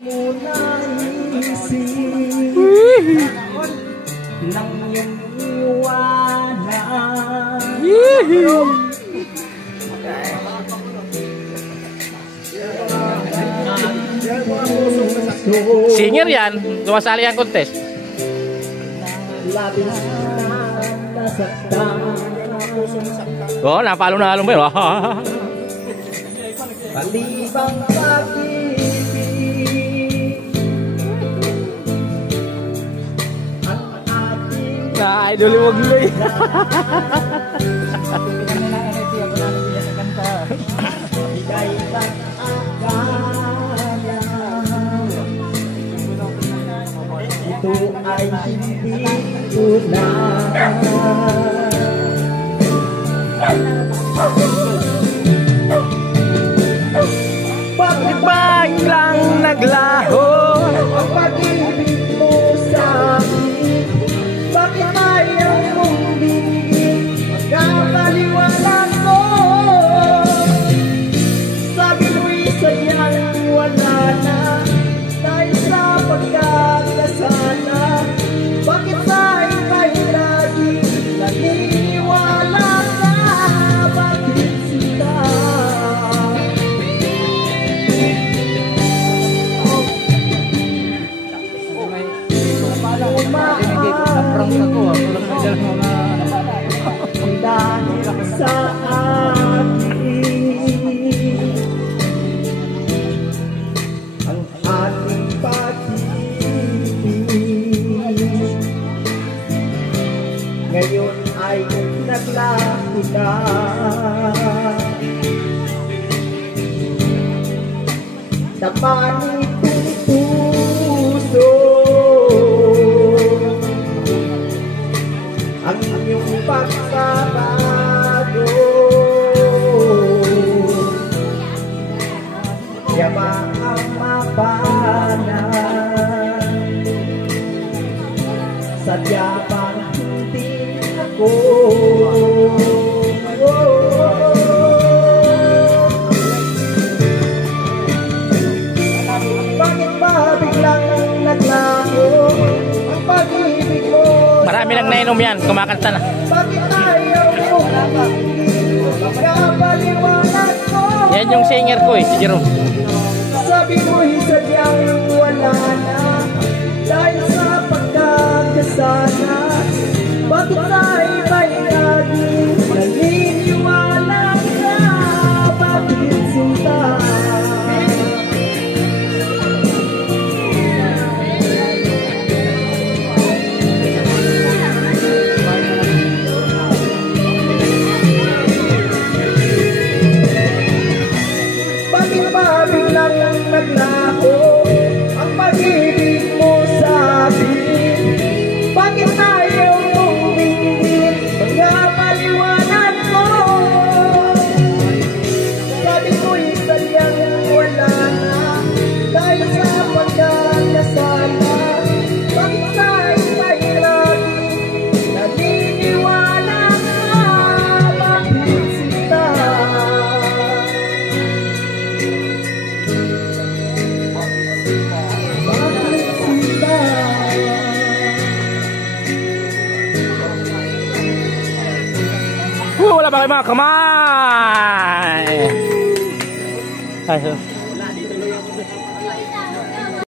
Nang iyong iwanan. Singer yan, sumasali ang contest. Oh, napalo na halong ba yun? Palibang pag-ibig ang ating Na-idol mo gulay. bigay ng agaya. Ito ay hindi ko na. Bakit ba lang naglaho Ang pag-ibig mo sa akin? Bakit ayaw mong bigin? Magkakaliwanag ko. Sabi mo'y sadyang wala na dahil sa pagkakasala. Bakit tayo tayo lagi naniniwala ka? Bakit sila? Dahil sa atin ang ating pag-ibig ngayon ay naglaho na. Napanit ang puso ang iyong pagbabago. Yama ang mapanan, sadya bang hindi ako? Bakit ba biglang naglaho ang pag-ibig mo? Marami lang nainom yan, kumakanta na. Bakit ayaw mo magkabaliwanag ko? Yan yung singer ko si Jerome. Sabi mo'y sadyang wala na dahil sa pagkakasala. Bakit tayo ba'y laging naniniwala ka? Bakit sinta? Bakit ba biglang naglaho ang pag-ibig mo sa akin? Bakit ayaw mong bigyan pagkakaliwanag ko? Sabi ko'y sadyang wala na dahil sa pagkakasala. Bakit tayo ba'y laging naniniwala ka? Bakit sila? Wala ba kayo mga kamay? Ay,